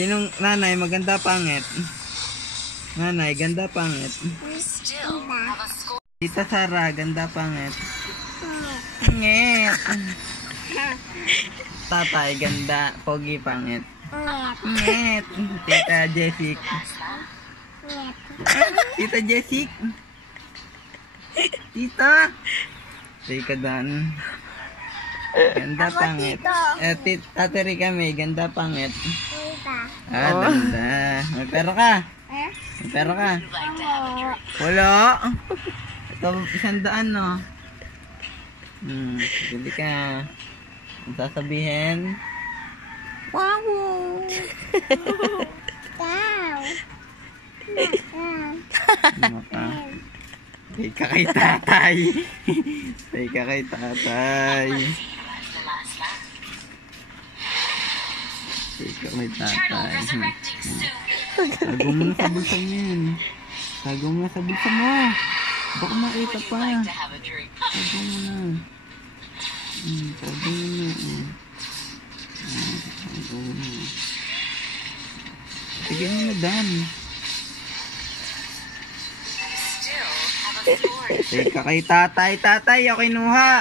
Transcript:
Sinong nanay maganda pangit? Nanay, ganda pangit. Tita Sara, ganda pangit. Ngit. Tatay, ganda. Pogi pangit. Ngit. Tita Jessic. Tita Jessic. Tita. Tita Dan. Ganda pangit. Tate Rika May, ganda pangit. Ah, ganda. May pera ka? May pera ka? Wala. Ito, 100, no? Bili ka. Ang sasabihin? Wow! Tay ka kay tatay. Tay ka kay tatay. Tay ka kay tatay. Tago mo na sa bulsa niyan. Tago mo na sa bulsa mo. Baka makita pa. Tago mo na. Tago mo na. Tago mo na. Tigyan mo na, Dan. Tay ka kay tatay. Tatay, ako kinuha.